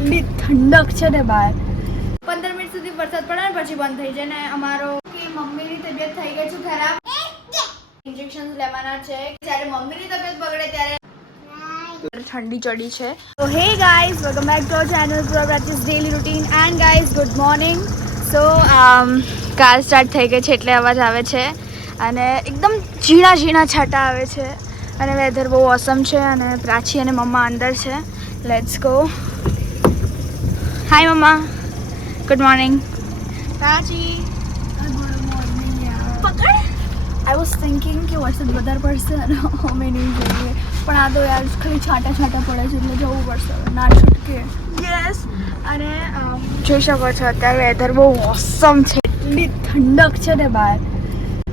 એટલી ઠંડક છે ને બહાર પંદર મિનિટ સુધી વરસાદ પડે ને પછી બંધ થઈ જાય ને અમારો કે મમ્મીની તબિયત થઈ ગઈ છે ખરાબ. ઇન્જેક્શન લેવાના છે. જ્યારે મમ્મીની તબિયત બગડે ત્યારે ઠંડી ચડી છે. તો hey guys welcome back to channel practice daily routine and guys good morning so car start થઈ ગઈ છે એટલે અવાજ આવે છે. અને એકદમ ઝીણા ઝીણા છાંટા આવે છે. અને વેધર બહુ ઓસમ છે અને પ્રાચી અને મમ્મા અંદર છે. લેટ્સ ગો હાય મમ્મા ગુડ મોર્નિંગ પ્રાચી પકડ આઈ વોઝ થિંકિંગ કે વરસાદ વધારે પડશે અને અમે નહીં જઈએ પણ આ તો યાર ખાલી છાંટા છાંટા પડે છે એટલે જવું પડશે ના છૂટકે યસ અને જોઈ શકો છો અત્યારે વેધર બહુ ઓસમ છે એટલી ઠંડક છે ને બહાર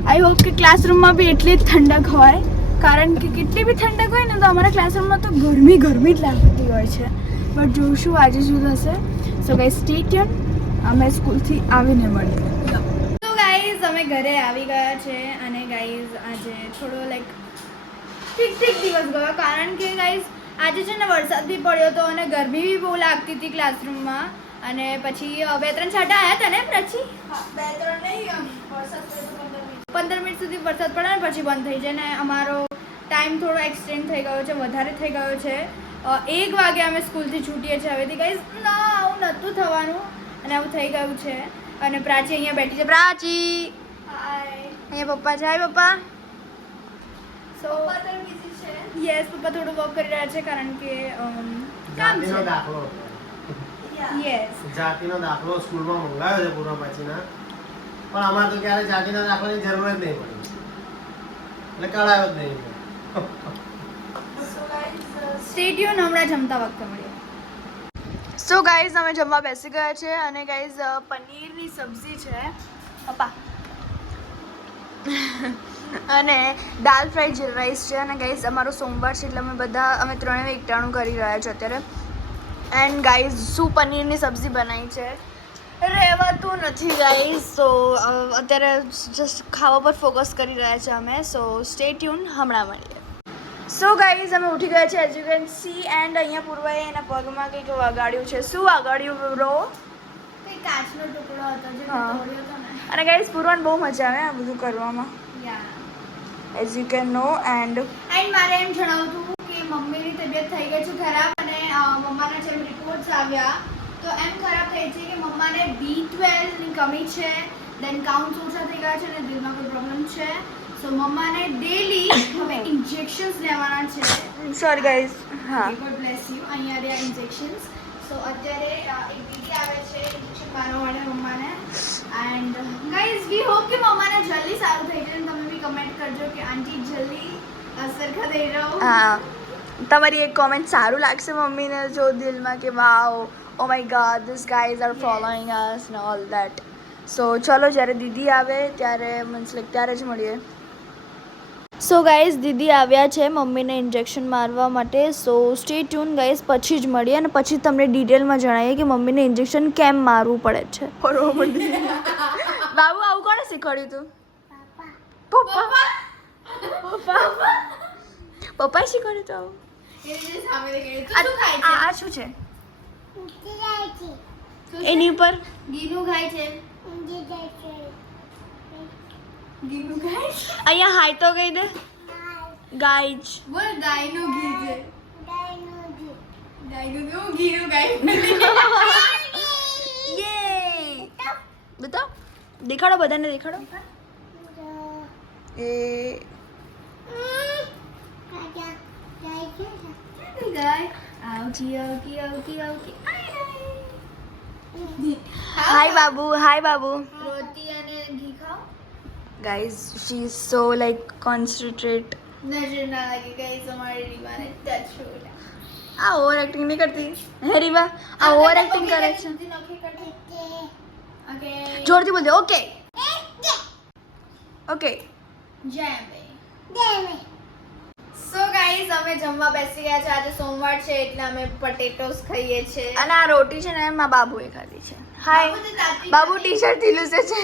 આઈ હોપ કે ક્લાસરૂમમાં બી એટલી જ ઠંડક હોય કારણ કે કેટલી બી ઠંડક હોય ને તો અમારા ક્લાસરૂમમાં તો ગરમી ગરમી જ લાગતી હોય છે બટ જોઈશું આજે શું થશે સો ગાઈઝ સ્ટે ટ્યુન અમે સ્કૂલથી આવીને મળીએ તો ગાઈઝ અમે ઘરે આવી ગયા છે અને ગાઈઝ આજે થોડો લાઈક ઠીક ઠીક દિવસ ગયો. કારણ કે ગાઈઝ આજે છે ને વરસાદ બી પડ્યો હતો અને ગરમી બી બહુ લાગતી હતી ક્લાસરૂમમાં અને પછી બે ત્રણ છાંટા આવ્યા હતા ને પછી? બે ત્રણ નહીં વરસાદ પંદર મિનિટ. સુધી વરસાદ પડે ને પછી બંધ થઈ જાય ને અમારો ટાઈમ થોડો એક્સટેન્ડ થઈ ગયો છે વધારે થઈ ગયો છે. એક વાગે અમે સ્કૂલથી છૂટીએ છીએ હવેથી. ગાઈઝ ના આવું નહોતું થવાનું અને આવું થઈ ગયું છે. અને પ્રાચી અહીંયા બેઠી છે. પ્રાચી! અહીંયા પપ્પા છે. હાય પપ્પા. સો યસ પપ્પા થોડું વોક કરી રહ્યા છે કારણ કે કામ છે. દાખલો. યસ જાતિનો દાખલો સ્કૂલમાં મંગાવ્યો છે પૂર્વ પછીના. પણ અમારે તો ક્યારે જાતિના દાખલાની જરૂર જ નહીં પડી. એટલે કળાયો જ નહીં. સ્ટેડિયમ હમણાં જમતા વખતે મળીએ સો ગાઈઝ અમે જમવા બેસી ગયા છે અને ગાઈઝ પનીરની સબ્જી છે. પપ્પા. અને દાલ ફ્રાય જીરા રાઈસ છે અને ગાઈઝ અમારો સોમવાર છે એટલે અમે બધા, અમે ત્રણેય એકટાણું કરી રહ્યા છે અત્યારે. એન્ડ ગાઈઝ શું પનીરની સબ્જી બનાવી છે? રહેવાતું નથી ગાઈઝ સો અત્યારે જસ્ટ ખાવા પર ફોકસ કરી રહ્યા છે અમે. સો સ્ટે ટ્યુન હમણાં મળીએ. સો ગાઈઝ અમે ઉઠી ગયા છે as you can see and અહીંયા પૂર્વાએ એના પગમાં કંઈક વગાડ્યું છે. શું વગાડ્યું બ્રો કાચનો ટુકડો હતો જે હતો ને અને ગાઈઝ પૂર્વાને બહુ મજા આવે આ બધું કરવામાં. As you can know and and મારે એમ જણાવતું કે મમ્મીની તબિયત થઈ ગઈ છે ખરાબ અને મમ્માના જેમ રિપોર્ટ્સ આવ્યા. તો એમ ખરાબ થઈ છે કે મમ્માને બી ટ્વેલ્વની કમી છે દેન કાઉન્ટ ઓછા થઈ ગયા છે અને દિલમાં કોઈ પ્રોબ્લેમ છે? સો મમ્માને ડેલી હવે ઇન્જેક્શન્સ લેવાના છે. સોરી ગાઈઝ હા. ગોડ બ્લેસ યુ અહીંયા રહ્યા ઇન્જેક્શન્સ સો અત્યારે એક દીદી આવે છે ઇન્જેક્શન મારવા માટે મમ્માને. એન્ડ ગાઈઝ વી હોપ કે મમ્માને જલ્દી સારું થઈ જાય તમે બી કમેન્ટ કરજો કે આંટી જલ્દી સરખા થઈ રહો હા. તમારી એક કોમેન્ટ સારું લાગશે મમ્મીને જો દિલમાં કે wow oh my God this guys are following us ને ઓલ દેટ સો ચલો જ્યારે દીદી આવે ત્યારે મીન્સ લાઈક ત્યારે જ મળીએ. સો ગાઈઝ દીદી આવ્યા છે મમ્મીને ઇન્જેક્શન મારવા માટે. સો સ્ટે ટ્યુન ગાઈઝ પછી જ મળીએ અને પછી તમને ડિટેલમાં જણાવીએ કે મમ્મીને ઇન્જેક્શન કેમ મારવું પડે છે. બાબુ આવું કોણે શીખવાડ્યું તું? પપ્પા. પપ્પા. પપ્પાએ શીખવાડ્યું તું આવું? એ જે સામે દેખાય તું શું ખાય આ શું છે? એની ઉપર? ઘીનું ખાય છે. અહીંયા હાય તો કહી દે ગાઈજ બોલ ગાયનું ઘી છે ગાયનું ઘી ઘીનું ગાય યે બતાવ દેખાડો બધાને દેખાડો એ ગાય આવકી આવકી આવકી આવકી હાય બાબુ હાય બાબુ રોટી અને ઘી ખાઓ guys she is so like concentrate નજર ના લાગે ગાઈઝ અમારી રીવાને ટચ છોડા આ ઓવર એક્ટિંગ નહીં કરતી હે રીવા આ ઓવર એક્ટિંગ કરે છે ઓકે જોરથી બોલ દે ઓકે ઓકે જય અંબે સો ગાઈઝ અમે જમવા બેસી ગયા છે. આજે સોમવાર છે એટલે અમે પટેટોસ ખાઈએ છીએ અને આ રોટી છે ને એમાં બાબુએ ખાધી છે. હાય બાબુ. ટી શર્ટથી છે.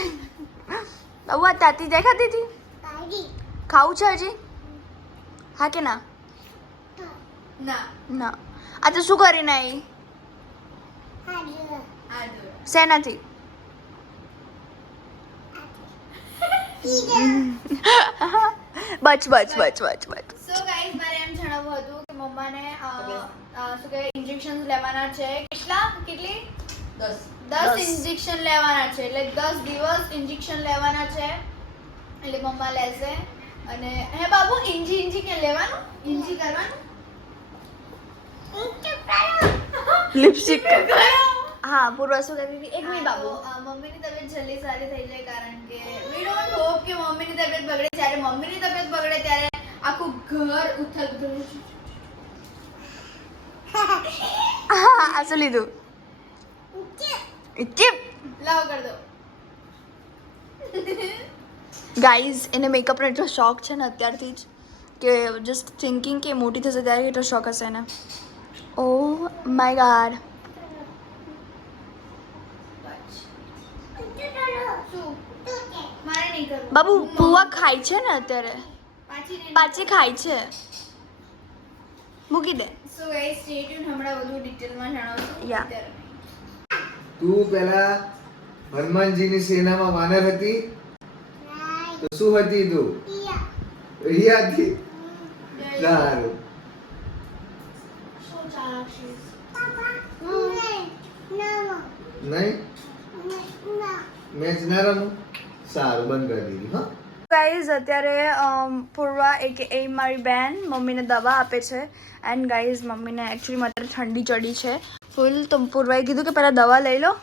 બાબુ આ તાતી જાય ખાધી હતી? ખાવું છે હજી? હા કે ના? ના. ના. આ તો શું કરીને આવી શેનાથી? બચ બચ બચ બચ બચ. સો ગાઈઝ મારે એમ જણાવવું હતું કે મમ્માને શું કહેવાય ઇન્જેક્શન લેવાના છે. કેટલા? કેટલી? દસ. દસ. ઇન્જેક્શન લેવાના છે. એટલે દસ દિવસ ઇન્જેક્શન લેવાના છે. એટલે મમ્મા લેશે. અને હે બાબુ ઇંજી ઇંજી કે લેવાનું? ઇન્જી કરવાનું. લિપસ્ટિક હા પૂર્વ શું કહેતી હતી એક મિનિટ બાબુ. મમ્મીની તબિયત જલ્દી સારી થઈ જાય કારણ કે વી ડોન્ટ હોપ કે મમ્મીની તબિયત બગડે. જ્યારે મમ્મીની તબિયત આખું ઘર ઉથલ પુથલ હા આ શું લીધું ચીપ લાવ કર દો ગાઈઝ એને મેકઅપનો એટલો શોખ છે ને અત્યારથી જ કે જસ્ટ થિંકિંગ કે મોટી થશે ત્યારે કેટલો શોખ હશે એને ઓ માય ગાડ શું મારે નહીં કરવું બાબુ પુવા ખાય છે ને અત્યારે પાછી ખાય છે. મૂકી દે. સો ગાઈસ સ્ટે ટ્યુન હમણાં વધુ ડિટેલમાં જણાવશું. યા તું પહેલા હનુમાનજીની સેનામાં વાનર હતી? તો શું હતી તું? રિયા હતી? સારું. નહીં? મેચ ના રમું? સારું બંધ કરી દીધું હા. ગાઈઝ અત્યારે પૂર્વા એક એ મારી બેન મમ્મીને દવા આપે છે. એન્ડ ગાઈઝ મમ્મીને એકચ્યુઅલી અત્યારે ઠંડી ચડી છે. ફૂલ તો પૂર્વાએ કીધું કે પહેલાં દવા લઈ લો.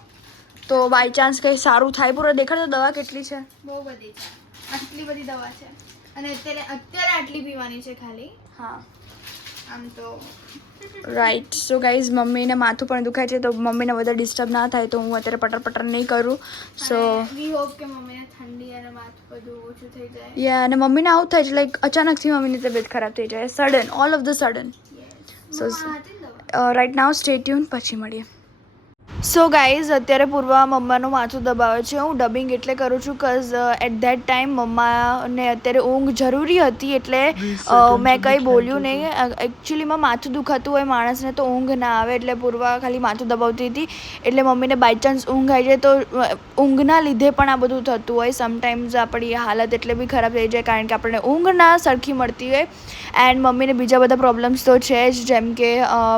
તો બાય ચાન્સ કંઈ સારું થાય. પૂરા દેખાડો દવા કેટલી છે? બહુ બધી છે. આટલી બધી દવા છે. અને અત્યારે અત્યારે આટલી પીવાની છે ખાલી. હા. આમ તો રાઈટ સો ગાઈઝ મમ્મીને માથું પણ દુખાય છે તો મમ્મીને વધારે ડિસ્ટર્બ ના થાય તો હું અત્યારે પટર પટર નહીં કરું. સો વી હોપ કે મમ્મીને ઠંડી અને માથું બધું ઓછું થઈ જાય. યા અને મમ્મીને આવું થાય છે લાઈક અચાનકથી મમ્મીની તબિયત ખરાબ થઈ જાય sudden all of the sudden so right now stay tune પછી મળીએ. સો ગાઈઝ અત્યારે પૂર્વા મમ્માનું માથું દબાવે છે. હું ડબિંગ એટલે કરું છું કઝ એટ ધેટ ટાઈમ મમ્માને અત્યારે ઊંઘ જરૂરી હતી એટલે મેં કંઈ બોલ્યું નહીં. એકચ્યુઅલીમાં માથું દુખાતું હોય માણસને તો ઊંઘ ના આવે એટલે પૂર્વા ખાલી માથું દબાવતી હતી. એટલે મમ્મીને બાય ચાન્સ ઊંઘ આવી જાય તો ઊંઘના લીધે પણ આ બધું થતું હોય. સમટાઈમ્સ આપણી હાલત એટલે બી ખરાબ થઈ જાય કારણ કે આપણને ઊંઘ ના સરખી મળતી હોય. એન્ડ મમ્મીને બીજા બધા પ્રોબ્લેમ્સ તો છે જ જેમ કે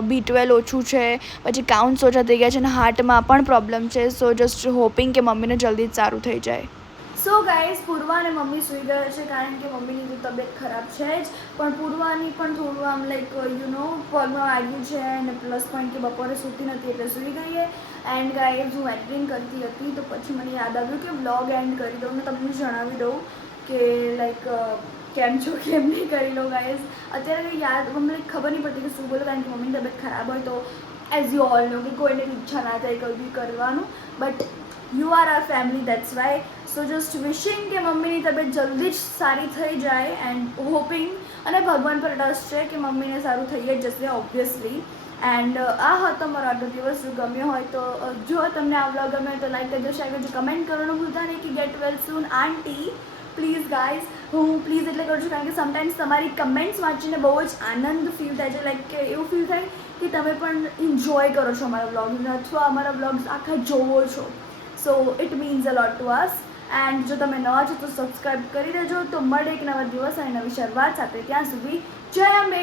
બી ટ્વેલ્વ ઓછું છે પછી કાઉન્ટ્સ ઓછા થઈ ગયા છે અને હાર્ટમાં પણ પ્રોબ્લેમ છે સો જસ્ટ હોપિંગ કે મમ્મીને જલ્દી જ સારું થઈ જાય. સો ગાઈઝ પૂર્વા અને મમ્મી સૂઈ ગયા છે કારણ કે મમ્મીની તો તબિયત ખરાબ છે જ. પણ પૂર્વાની પણ થોડું આમ લાઈક યુ નો પગમાં વાગ્યું છે અને પ્લસ પોઈન્ટ કે બપોરે સૂતી નથી એટલે સૂઈ ગઈ એન્ડ ગાઈઝ હું એડિટિંગ કરતી હતી તો પછી મને યાદ આવ્યું કે બ્લોગ એન્ડ કરી દઉં ને તમને જણાવી દઉં કે લાઈક કેમ છો, કેમ નહીં કરી લો ગાઈઝ અત્યારે યાદ મને ખબર નહીં પડતી કે શું બોલો કારણ કે મમ્મીની તબિયત ખરાબ હોય તો એઝ યુ ઓલ નો કે કોઈને ઈચ્છા ના થાય કંઈ બી કરવાનું but you are are family that's why so just wishing કે મમ્મીની તબિયત જલ્દી જ સારી થઈ જાય એન્ડ હોપિંગ અને ભગવાન પર ટ્રસ્ટ છે કે મમ્મીને સારું થઈ જ જશે ઓબ્વિયસલી એન્ડ આ હતો મારો આજનો દિવસ જો ગમ્યો હોય તો જો તમને આ વ્લોગ ગમે તો લાઈક કરજો શેર કરજો કમેન્ટ કરવાનું ભૂલતા નહીં કે get well soon aunty please guys હું પ્લીઝ એટલે કરું છું, કારણ કે સમટાઈમ્સ તમારી કમેન્ટ્સ વાંચીને બહુ જ આનંદ ફીલ થાય છે. લાઈક કે એવું ફીલ થાય કે તમે પણ એન્જોય કરો છો અમારા વ્લોગ્સને અથવા અમારા વ્લોગ્સ આખા જોવો છો. So it means a lot to us and જો તમે નવા છો, તો સબસ્ક્રાઈબ કરી દેજો. તો મળે એક નવા દિવસ અને નવી શરૂઆત સાથે. ત્યાં સુધી જય અંબે!